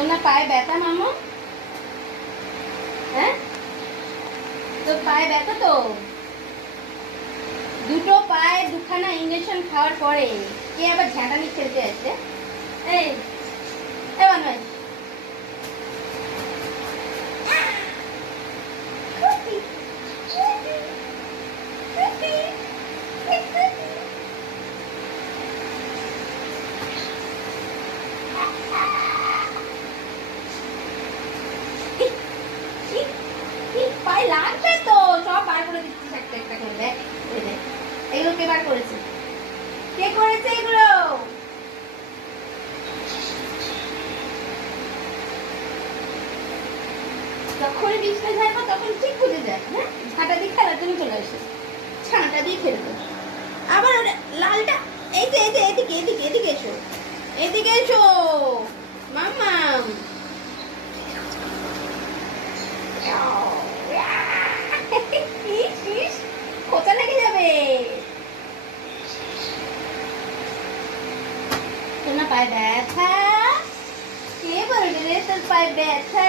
তোর না পায়ে ব্যথা মামু? হ্যাঁ, তোর পায়ে ব্যথা তো? দুটো পায়ে দুখানা ইঞ্জেকশন খাওয়ার পরে কে আবার ঝাঁটানি খেলতে আসছে? এই বানভাই, পায়ে লাগবে তো, সব বার করে দিচ্ছিস একটা একটা করে। দেখ এগুলো কে বার করেছে? কে করেছে এগুলো? যখনই বিছনায় যাবো তখন ঠিক বুঝে যায়। হ্যাঁ, ঝাঁটা দিয়ে খেলার জন্য চলে আসে, ছাঁটা দিয়ে খেলবে। আবার ওটা লালটা, এই যে এই যে এদিকে এদিকে এদিকে এসো, এদিকে এসো মাম্মা। কোথা লেগে যাবে? তোর না পায়ে ব্যথা? কে বলবে রে তোর পায়ে ব্যথা?